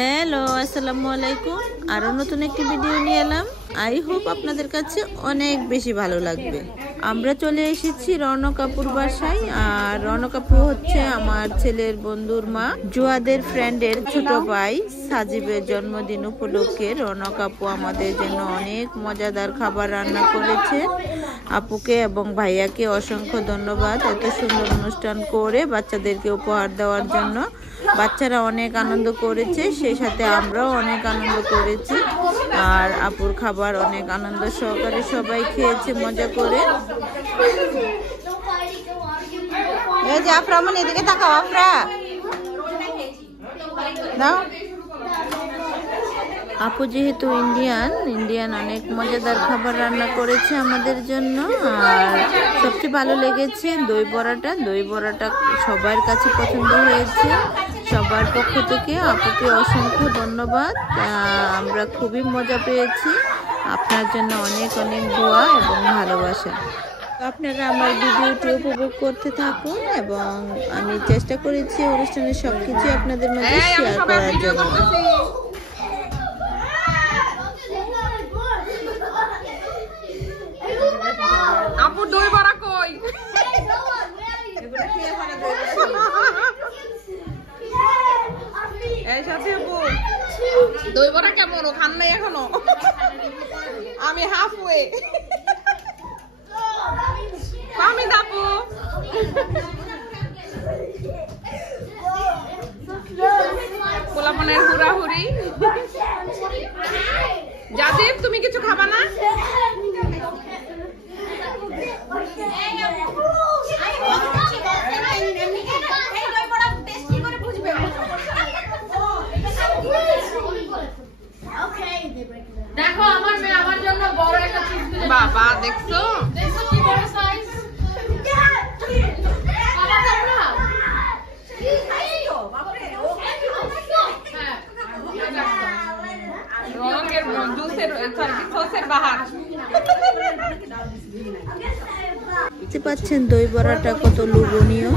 Hello, আসসালামু আলাইকুম। আরও নতুন একটি ভিডিও নিয়ে এলাম। আই হোপ আপনাদের কাছে অনেক বেশি ভালো লাগবে। আমরা চলে এসেছি রৌনক আপুর বাসায়। আর রৌনক আপু হচ্ছে আমার ছেলের বন্ধুর মা, জুয়াদের ফ্রেন্ডের ছোট ভাই সাজিবের জন্মদিন উপলক্ষে রৌনক আপু আমাদের জন্য অনেক মজাদার খাবার রান্না করেছে। আপুকে এবং ভাইয়াকে অসংখ্য ধন্যবাদ এত সুন্দর অনুষ্ঠান করে বাচ্চাদেরকে উপহার দেওয়ার জন্য। বাচ্চারা অনেক আনন্দ করেছে, সেই সাথে আমরাও অনেক আনন্দ করেছি। আর আপুর খাবার অনেক আনন্দ সহকারে সবাই খেয়েছে মজা করে। এই যে আফরা, মনে এদিকে তাকাও। আফরা নাও। আপু যেহেতু ইন্ডিয়ান অনেক মজাদার খাবার রান্না করেছে আমাদের জন্য। আর সবচেয়ে ভালো লেগেছে দই বড়াটা সবার কাছে পছন্দ হয়েছে। সবার পক্ষ থেকে আপুকে অসংখ্য ধন্যবাদ। আমরা খুবই মজা পেয়েছি। আপনার জন্য অনেক অনেক দোয়া এবং ভালোবাসা। আপনারা আমার ভিডিওটি উপভোগ করতে থাকুন এবং আমি চেষ্টা করেছি অনুষ্ঠানের সবকিছু আপনাদের মাঝে শেয়ার করার জন্য। আপু দই বড়া কই? এই সাথে আপু দই বড়া কেমন? ও খান নাই এখনো? আমি হাফওয়ে। আমি আপু পোলাপনের হুড়াহুড়ি। জাজিব, তুমি কিছু খাবা না? দেখো আমার মেয়ে আমার জন্য বড় একটা চিপস দিল। বাবা দেখছো কি বড় সাইজ। রঙের জুসের সসের বাহার। দেখতে পাচ্ছেন দই বড়াটা কত লোভনীয়।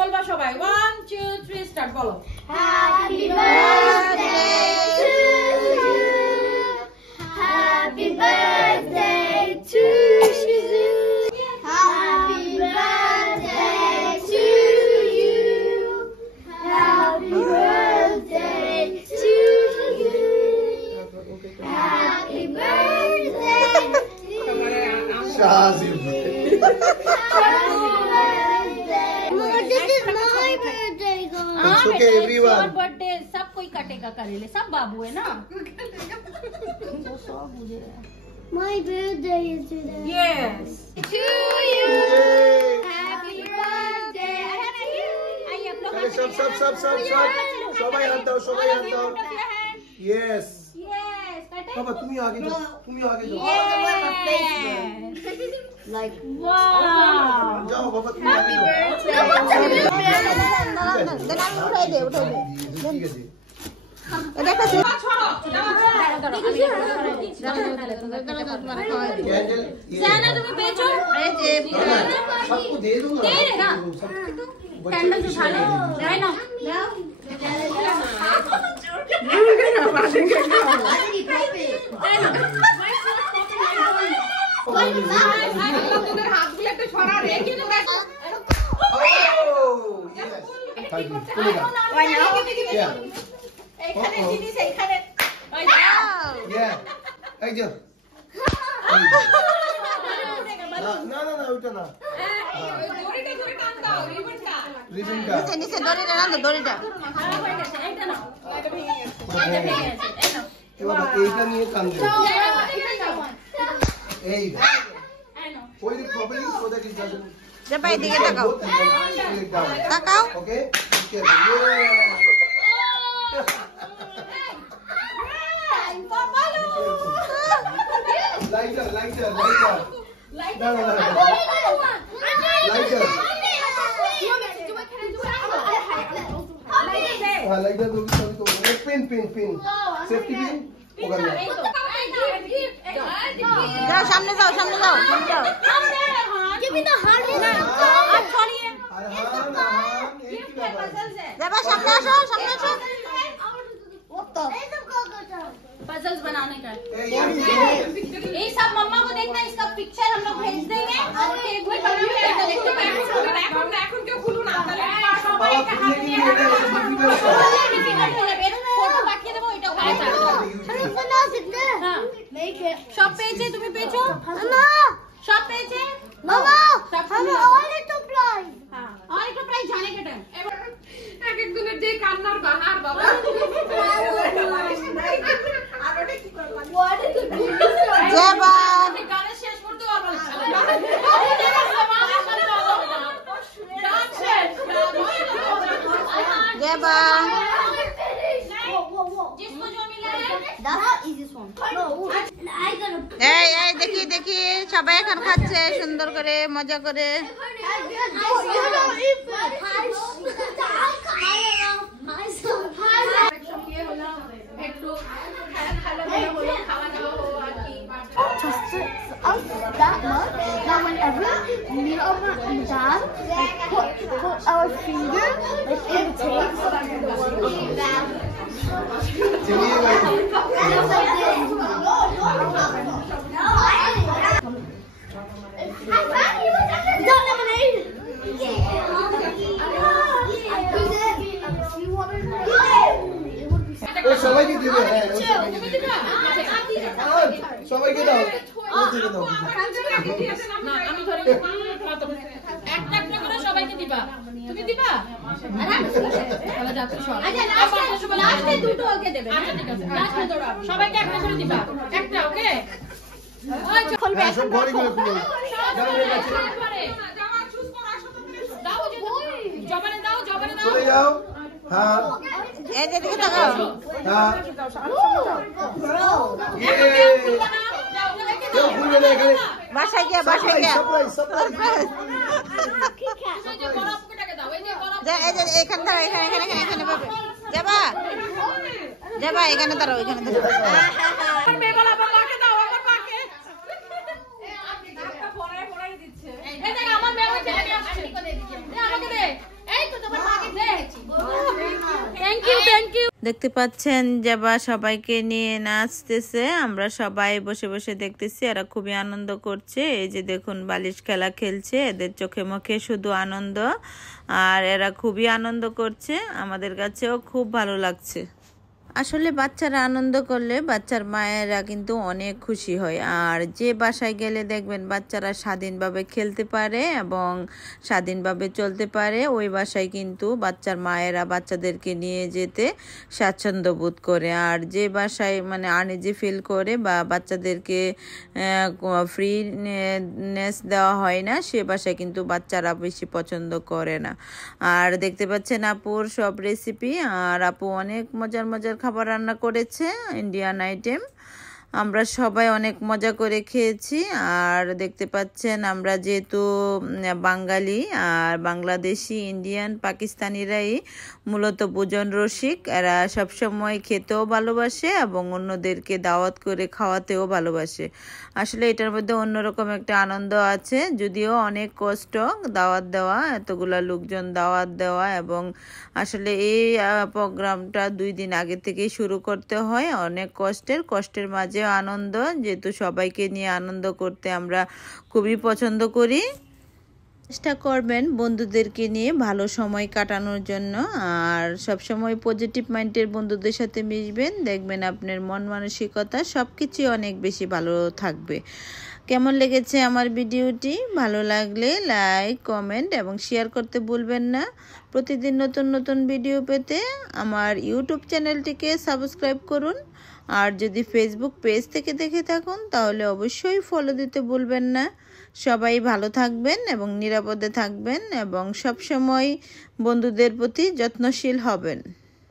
বলবা সবাই 1 2 3 স্টার্ট বলো। Happy birthday to you. Happy birthday to you. Happy birthday to you. Happy birthday to you. Happy birthday. Shazib. It's okay, everyone. Birthday सब कोई कटेगा करेले, सब बाबू है ना। My birthday is today. Yes. To you. Yay. Happy birthday. आइए आप लोग Hey, stop. সবাই হাত দাও। Yes. Yes, कटे। বাবা তুমি আগে যাও। Like Wow. যাও বাবা তুমি আগে যাও। ঠিক আছে। कैंडल जाना तुम्हें बेचो। सबको दे दूंगा। दे देना। कैंडल उठा लो। ले लो। তোদের হাতগুলো একটু সরা রে। কিন্তু এইখানে জিনিস এইখানে। এই যে না ওইটা না। দড়িটা ধরে টান দাও, রিবনটা। রিবনটা নিচে দড়িটা না, দড়িটা খারাপ হয়ে গেছে, এইটা নাও। এটা ভেঙে গেছে। এইটা ভেঙে গেছে, এই নাও। বাবা এইটা নিয়ে টান দে। এই এই নাও। hold it properly so that it doesn't. যে ভাই দিকে তাকাও। Pull it down. তাকাও। Okay? Be careful. Yeah. Lighter. No. Lighter. हाँ like that दोगी तभी तो pin pin pin safety pin वो करना যাও সামনে যাও সামনে যাও সামনে যাও Give me the heart. যাবা সামনে আসো সামনে আসো What the? पजल्स बनाने का ये ये सब मम्मा को देखना इसका पिक्चर हम लोग भेज देंगे और एक भी এখন কেউ খুলুন না তাহলে সবাই একটা হাত নিয়ে ফটো পাঠিয়ে দেবো এটা ওখানে Make it. সব পেয়েছে তুমি পেয়েছো Mama. সব পেয়েছে Mama. সব Mama, all it to fly. হ্যাঁ আর একটা প্রাইস জানে কেটে এবার এক একজনের যে কান্নার বাহার বাবা What is it? যাবা গানের শেষ করতে পারবো না যাবা जिसको जो मिला है That's the easiest one. No. I got a. এই এই দেখি দেখি সবাই এখন খাচ্ছে সুন্দর করে মজা করে একটু খাওয়া দাওয়া আর কি Us that much that whenever me or my dad put our finger like in the tape चलिए भाई ओ सबाई के दिए हैं सबाई के दाओ ओ दिए दाओ না আমি ধরে একটা একটা করে সবাইকে দিবা তুমি দিবা তাহলে যাচ্ছে সব আচ্ছা লাস্টে দুটো ওকে দেবে আচ্ছা ঠিক আছে লাস্টে দুটো সবাইকে একটা করে দিবা একটা ওকে ওই হ্যাঁ সব ঘরে ঘরে খুলে জামা চুজ করো আসো দাও জবানে দাও চলে যাও हाँ এই যে দেখে তাকাও हाँ ये क्यों भूल गए थे বাসায় গিয়া सरप्राइज যে বড় আপুটাকে দাও এই যে বড় যা এই যে এখানে দাঁড়াও এখানে এখানে এখানে এখানে পাবে যাবা যাবা এখানে দাঁড়াও এখানে দাঁড়াও মেয়ে বলা বাবাকে দাও আমার পাকে একটা ফোড়াই দিচ্ছে এই দেখ আমার মেয়ে ওই ছেলেকে আসছে দে আমাকে দে এই তো তোমার পাকে দে থ্যাংক ইউ দেখতে পাচ্ছেন যাবা সবাইকে নিয়ে নাচতেছে আমরা সবাই বসে বসে দেখতেছি এরা খুবই আনন্দ করছে এই যে দেখুন বালিশ খেলা খেলছে এদের চোখে মুখে শুধু আনন্দ আর এরা খুবই আনন্দ করছে আমাদের কাছেও খুব ভালো লাগছে আসলে বাচ্চারা আনন্দ করলে বাচ্চার মায়েরা কিন্তু অনেক খুশি হয় আর যে বাসায় গেলে দেখবেন বাচ্চারা স্বাধীনভাবে খেলতে পারে এবং স্বাধীনভাবে চলতে পারে ওই বাসায় কিন্তু বাচ্চার মায়েরা বাচ্চাদেরকে নিয়ে যেতে স্বাচ্ছন্দ্য বোধ করে আর যে বাসায় মানে আনইজি ফিল করে বা বাচ্চাদেরকে ফ্রিনেস দেওয়া হয় না সে বাসায় কিন্তু বাচ্চারা বেশি পছন্দ করে না আর দেখতে পাচ্ছেন আপুর সব রেসিপি আর আপু অনেক মজার মজার খাবার রান্না করেছে ইন্ডিয়ান আইটেম আমরা সবাই অনেক মজা করে খেয়েছি আর দেখতে পাচ্ছেন আমরা যেহেতু বাঙালি আর বাংলাদেশি ইন্ডিয়ান পাকিস্তানিরাই মূলত ভোজন রসিক এরা সবসময় খেতেও ভালোবাসে এবং অন্যদেরকে দাওয়াত করে খাওয়াতেও ভালোবাসে আসলে এটার মধ্যে অন্যরকম একটা আনন্দ আছে যদিও অনেক কষ্ট দাওয়াত দেওয়া এতগুলা লোকজন দাওয়াত দেওয়া এবং আসলে এই প্রোগ্রামটা 2 দিন আগে থেকেই শুরু করতে হয় অনেক কষ্টের মাঝে আনন্দ যেহেতু সবাইকে নিয়ে আনন্দ করতে আমরা খুবই পছন্দ করি চেষ্টা করবেন বন্ধুদেরকে নিয়ে ভালো সময় কাটানোর জন্য আর সব সময় পজিটিভ মাইন্ডের বন্ধুদের সাথে মিশবেন দেখবেন আপনার মন মানসিকতা সবকিছু অনেক বেশি ভালো থাকবে কেমন লেগেছে আমার ভিডিওটি ভালো লাগলে লাইক কমেন্ট এবং শেয়ার করতে ভুলবেন না প্রতিদিন নতুন নতুন ভিডিও পেতে আমার ইউটিউব চ্যানেলটিকে সাবস্ক্রাইব করুন আর যদি ফেসবুক পেজ থেকে দেখে থাকুন তাহলে অবশ্যই ফলো দিতে ভুলবেন না সবাই ভালো থাকবেন এবং নিরাপদে থাকবেন এবং সব সময় বন্ধুদের প্রতি যত্নশীল হবেন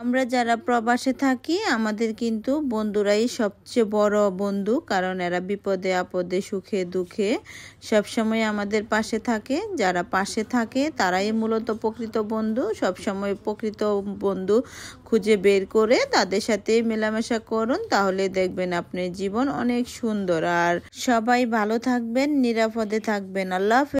আমরা যারা প্রবাসে থাকি আমাদের কিন্তু বন্ধুরাই সবচেয়ে বড় বন্ধু, কারণ এরা বিপদে আপদে সুখে দুঃখে সবসময় আমাদের পাশে থাকে। যারা পাশে থাকে তারাই মূলত প্রকৃত বন্ধু। সবসময় প্রকৃত বন্ধু খুঁজে বের করে তাদের সাথে মেলামেশা করুন, তাহলে দেখবেন আপনার জীবন অনেক সুন্দর। আর সবাই ভালো থাকবেন, নিরাপদে থাকবেন। আল্লাহ হাফেজ।